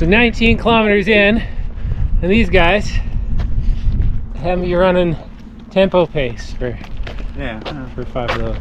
So 19 kilometers in, and these guys have me running tempo pace for 5 of those.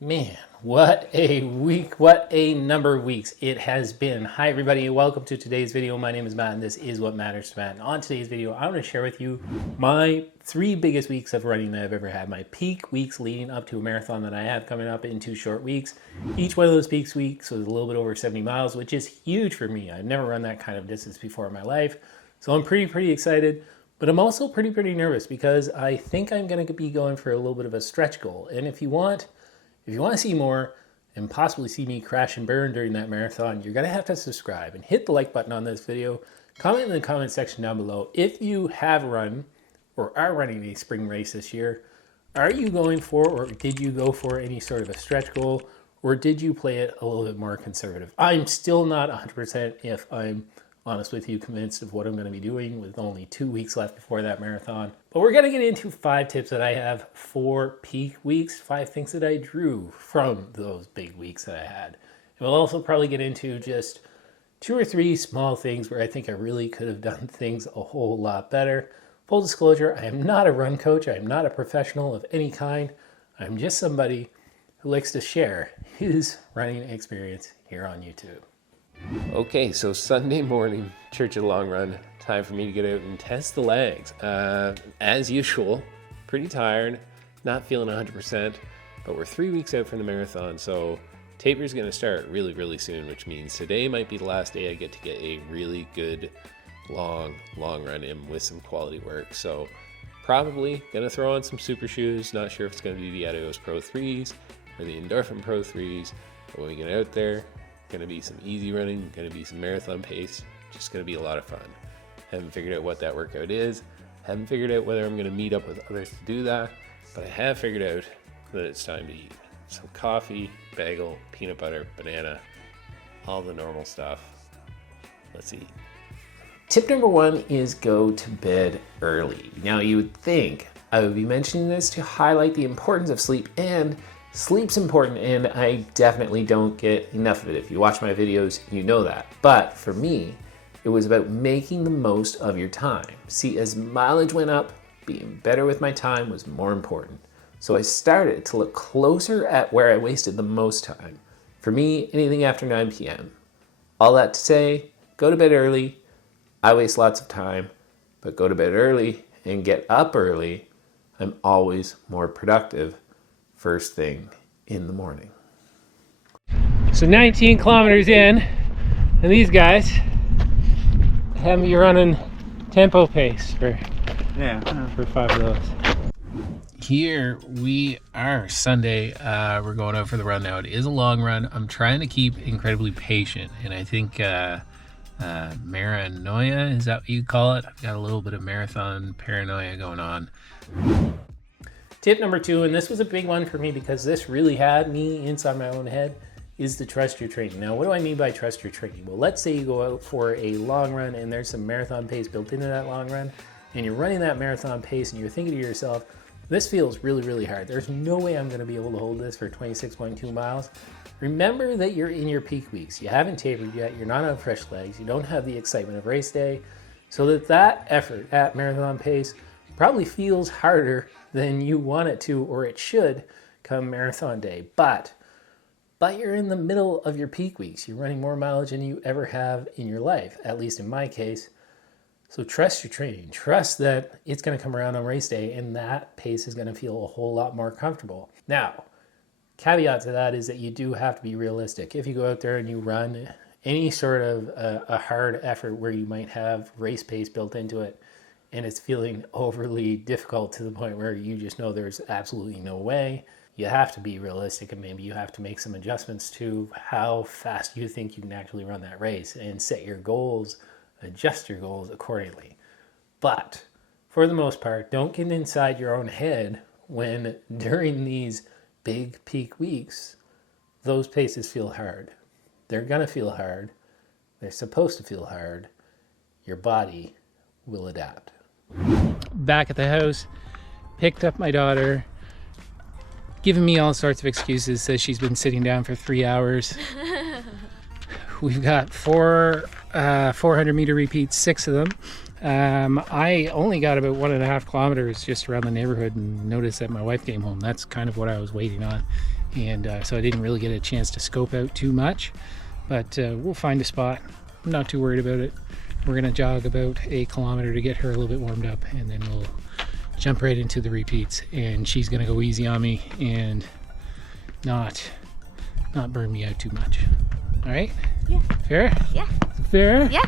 Man, what a week, what a number of weeks it has been. Hi everybody, and welcome to today's video. My name is Matt and this is What Matters to Matt. And on today's video, I want to share with you my 3 biggest weeks of running that I've ever had. My peak weeks leading up to a marathon that I have coming up in 2 short weeks. Each one of those peak weeks was a little bit over 70 miles, which is huge for me. I've never run that kind of distance before in my life. So I'm pretty excited, but I'm also pretty nervous because I think I'm going to be going for a little bit of a stretch goal. And if you want to see more and possibly see me crash and burn during that marathon, you're going to have to subscribe and hit the like button on this video. Comment in the comment section down below if you have run or are running a spring race this year. Are you going for, or did you go for any sort of a stretch goal, or did you play it a little bit more conservative? I'm still not 100%, if I'm honest with you, convinced of what I'm going to be doing with only 2 weeks left before that marathon. But we're going to get into 5 tips that I have for peak weeks, 5 things that I drew from those big weeks that I had. And we'll also probably get into just 2 or 3 small things where I think I really could have done things a whole lot better. Full disclosure, I am not a run coach. I am not a professional of any kind. I'm just somebody who likes to share his running experience here on YouTube. Okay, so Sunday morning, Church of the Long Run, time for me to get out and test the legs. As usual, pretty tired, not feeling 100%, but we're 3 weeks out from the marathon, so taper's going to start really soon, which means today might be the last day I get to get a really good long run in with some quality work. So probably going to throw on some super shoes, not sure if it's going to be the Adios Pro 3s or the Endorphin Pro 3s, but when we get out there, going to be some easy running, going to be some marathon pace, just going to be a lot of fun. Haven't figured out what that workout is, haven't figured out whether I'm going to meet up with others to do that, but I have figured out that it's time to eat. Some coffee, bagel, peanut butter, banana, all the normal stuff. Let's eat. Tip number 1 is go to bed early. Now you would think I would be mentioning this to highlight the importance of sleep, and sleep's important, and I definitely don't get enough of it. If you watch my videos, you know that. But for me, it was about making the most of your time. See, as mileage went up, being better with my time was more important. So I started to look closer at where I wasted the most time. For me, anything after 9 p.m. All that to say, go to bed early. I waste lots of time, but go to bed early and get up early. I'm always more productive first thing in the morning. So 19 kilometers in, and these guys have me running tempo pace for 5 of those. Here we are, Sunday. We're going out for the run now. It is a long run. I'm trying to keep incredibly patient, and I think paranoia, is that what you call it? I've got a little bit of marathon paranoia going on. Tip number 2, and this was a big one for me because this really had me inside my own head, is to trust your training. Now, what do I mean by trust your training? Well, let's say you go out for a long run and there's some marathon pace built into that long run, and you're running that marathon pace and you're thinking to yourself, this feels really hard. There's no way I'm going to be able to hold this for 26.2 miles. Remember that you're in your peak weeks. You haven't tapered yet. You're not on fresh legs. You don't have the excitement of race day. So that effort at marathon pace probably feels harder than you want it to, or it should, come marathon day. But you're in the middle of your peak weeks. You're running more mileage than you ever have in your life, at least in my case. So trust your training. Trust that it's going to come around on race day and that pace is going to feel a whole lot more comfortable. Now, caveat to that is that you do have to be realistic. If you go out there and you run any sort of a hard effort where you might have race pace built into it, and it's feeling overly difficult to the point where you just know there's absolutely no way, you have to be realistic, and maybe you have to make some adjustments to how fast you think you can actually run that race and set your goals, adjust your goals accordingly. But for the most part, don't get inside your own head when during these big peak weeks, those paces feel hard. They're gonna feel hard. They're supposed to feel hard. Your body will adapt. Back at the house, picked up my daughter, giving me all sorts of excuses, says she's been sitting down for 3 hours. We've got 400 meter repeats, 6 of them. I only got about 1.5 kilometers just around the neighborhood and noticed that my wife came home. That's kind of what I was waiting on. And so I didn't really get a chance to scope out too much, but we'll find a spot. I'm not too worried about it. We're gonna jog about 1 kilometer to get her a little bit warmed up, and then we'll jump right into the repeats, and she's gonna go easy on me and not burn me out too much. All right? Yeah. Fair? Yeah. Fair? Yeah.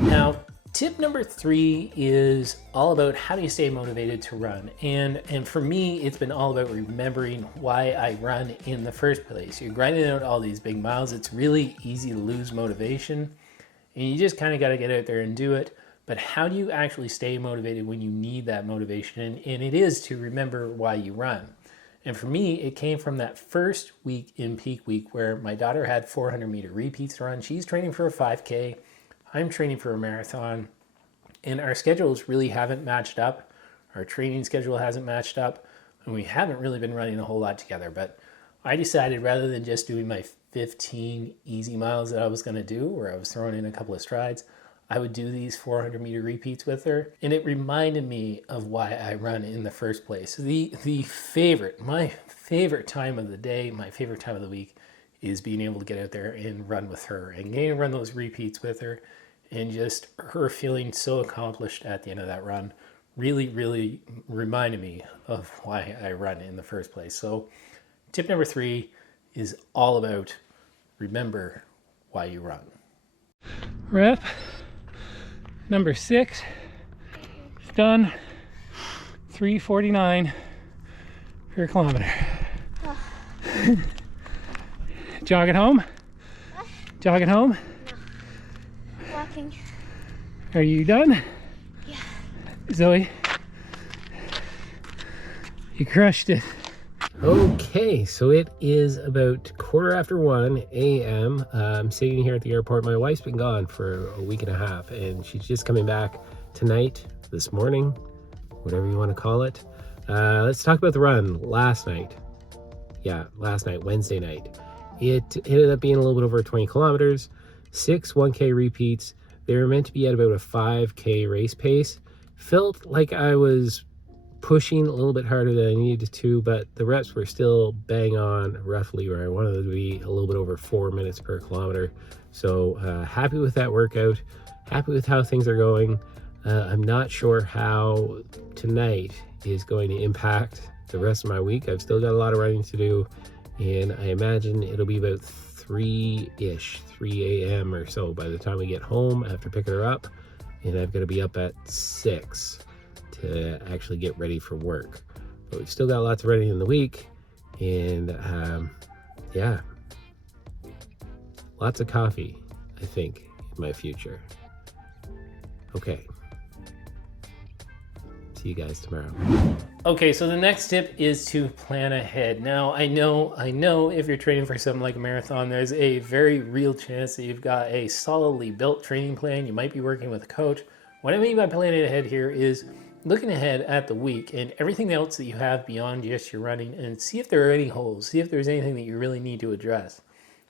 Now, tip number 3 is all about how do you stay motivated to run. And for me, it's been all about remembering why I run in the first place. You're grinding out all these big miles. It's really easy to lose motivation, and you just kind of got to get out there and do it. But how do you actually stay motivated when you need that motivation? And it is to remember why you run. And for me, it came from that first week in peak week where my daughter had 400 meter repeats to run. She's training for a 5K. I'm training for a marathon. And our schedules really haven't matched up. Our training schedule hasn't matched up. And we haven't really been running a whole lot together. But I decided rather than just doing my 15 easy miles that I was going to do, where I was throwing in a couple of strides, I would do these 400 meter repeats with her. And it reminded me of why I run in the first place. My favorite time of the day, my favorite time of the week is being able to get out there and run with her and getting to run those repeats with her, and just her feeling so accomplished at the end of that run really, really reminded me of why I run in the first place. So tip number 3 is all about remember why you run. Rep number 6, it's done. 3:49 per kilometer. Oh. Jogging home? Jogging home? No. Walking. Are you done? Yeah. Zoe, you crushed it. Okay, so it is about 1:15 a.m. I'm sitting here at the airport. My wife's been gone for a week and a half, and she's just coming back tonight, this morning, whatever you want to call it. Let's talk about the run last night. Yeah, last night, Wednesday night. It ended up being a little bit over 20 kilometers, 6 1K repeats. They were meant to be at about a 5K race pace. Felt like I was pushing a little bit harder than I needed to, but the reps were still bang on roughly where I wanted them to be, a little bit over 4 minutes per kilometer. So happy with that workout, happy with how things are going. I'm not sure how tonight is going to impact the rest of my week. I've still got a lot of running to do, and I imagine it'll be about 3 a.m. or so by the time we get home after picking her up, and I've got to be up at 6 to actually get ready for work. But we've still got lots of running in the week, and yeah, lots of coffee, I think, in my future. Okay, see you guys tomorrow. Okay, so the next tip is to plan ahead. Now, I know if you're training for something like a marathon, there's a very real chance that you've got a solidly built training plan. You might be working with a coach. What I mean by planning ahead here is looking ahead at the week and everything else that you have beyond just your running, and see if there are any holes, see if there's anything that you really need to address.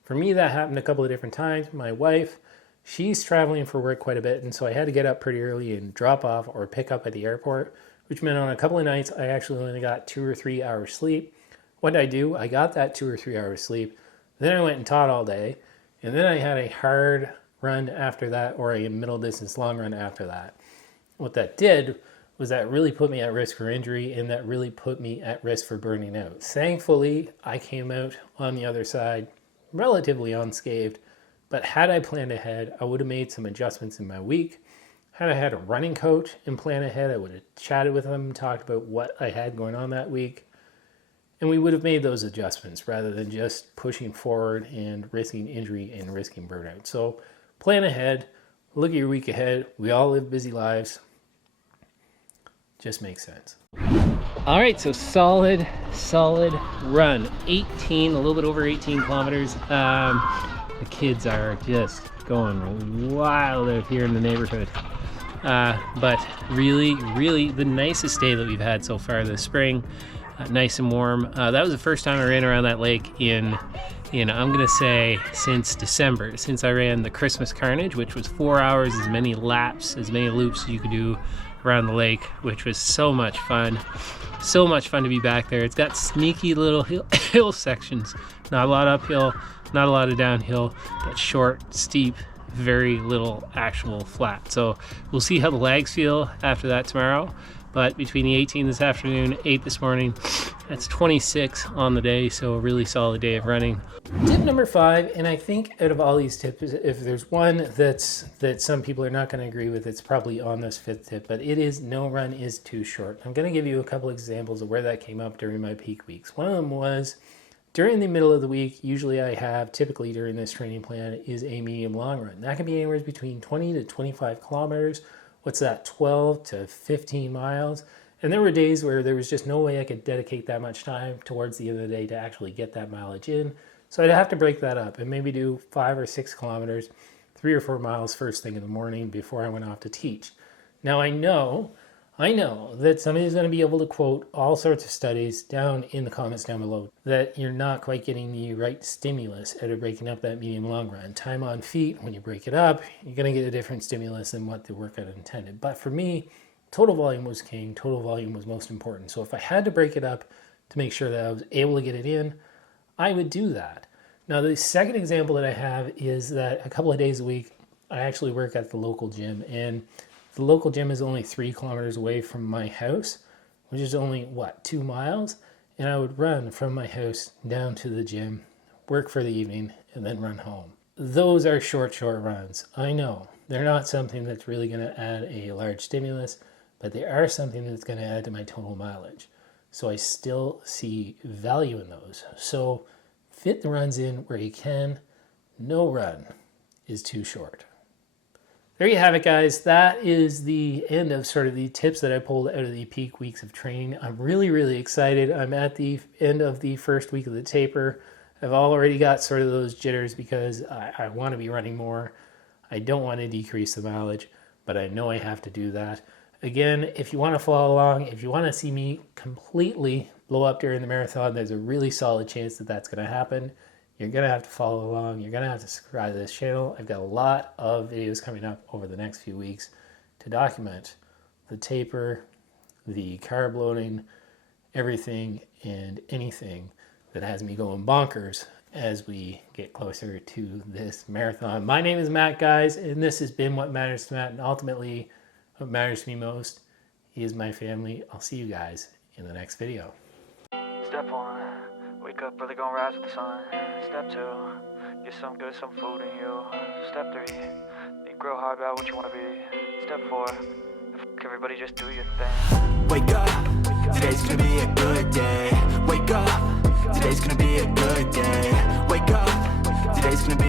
For me, that happened a couple of different times. My wife, she's traveling for work quite a bit, and so I had to get up pretty early and drop off or pick up at the airport, which meant on a couple of nights I actually only got 2 or 3 hours sleep. What did I do? I got that 2 or 3 hours sleep. Then I went and taught all day, and then I had a hard run after that, or a middle distance long run after that. What that did was that really put me at risk for injury, and that really put me at risk for burning out. Thankfully, I came out on the other side relatively unscathed, but had I planned ahead, I would have made some adjustments in my week. Had I had a running coach and planned ahead, I would have chatted with them, talked about what I had going on that week, and we would have made those adjustments rather than just pushing forward and risking injury and risking burnout. So plan ahead, look at your week ahead. We all live busy lives. Just makes sense. All right, so solid run. A little bit over 18 kilometers. The kids are just going wild out here in the neighborhood. but really the nicest day that we've had so far this spring. Nice and warm. That was the first time I ran around that lake in I'm gonna say since December, since I ran the Christmas Carnage, which was 4 hours, as many laps, as many loops as you could do around the lake, which was so much fun. So much fun to be back there. It's got sneaky little hill sections, not a lot uphill, not a lot of downhill, but short, steep, very little actual flat. So we'll see how the legs feel after that tomorrow. But between the 18 this afternoon, 8 this morning, that's 26 on the day, so a really solid day of running. Tip number 5, and I think out of all these tips, if there's one that some people are not going to agree with, it's probably on this 5th tip, but it is no run is too short. I'm going to give you a couple examples of where that came up during my peak weeks. One of them was during the middle of the week, usually I have, typically during this training plan, is a medium long run. That can be anywhere between 20 to 25 kilometers. What's that, 12 to 15 miles? And there were days where there was just no way I could dedicate that much time towards the end of the day to actually get that mileage in. So I'd have to break that up and maybe do 5 or 6 kilometers, 3 or 4 miles first thing in the morning before I went off to teach. Now I know that somebody's going to be able to quote all sorts of studies down in the comments down below that you're not quite getting the right stimulus out of breaking up that medium long run. Time on feet, when you break it up, you're going to get a different stimulus than what the workout intended. But for me, total volume was king. Total volume was most important. So if I had to break it up to make sure that I was able to get it in, I would do that. Now the second example that I have is that a couple of days a week, I actually work at the local gym, and the local gym is only 3 kilometers away from my house, which is only, 2 miles? And I would run from my house down to the gym, work for the evening, and then run home. Those are short runs. I know. They're not something that's really going to add a large stimulus, but they are something that's going to add to my total mileage. So I still see value in those. So fit the runs in where you can. No run is too short. There you have it, guys. That is the end of sort of the tips that I pulled out of the peak weeks of training. I'm really excited. I'm at the end of the first week of the taper. I've already got sort of those jitters because I want to be running more. I don't want to decrease the mileage, but I know I have to do that. Again, if you want to follow along, if you want to see me completely blow up during the marathon, there's a really solid chance that that's going to happen. You're going to have to follow along. You're going to have to subscribe to this channel. I've got a lot of videos coming up over the next few weeks to document the taper, the carb loading, everything and anything that has me going bonkers as we get closer to this marathon. My name is Matt, guys, and this has been What Matters to Matt, and ultimately what matters to me most is my family. I'll see you guys in the next video. Step 1, wake up early, gonna rise with the sun. Step 2, get some food in you. Step 3, think real hard about what you wanna be. Step 4, everybody just do your thing. Wake up, today's gonna be a good day. Wake up, today's gonna be a good day. Wake up, today's gonna be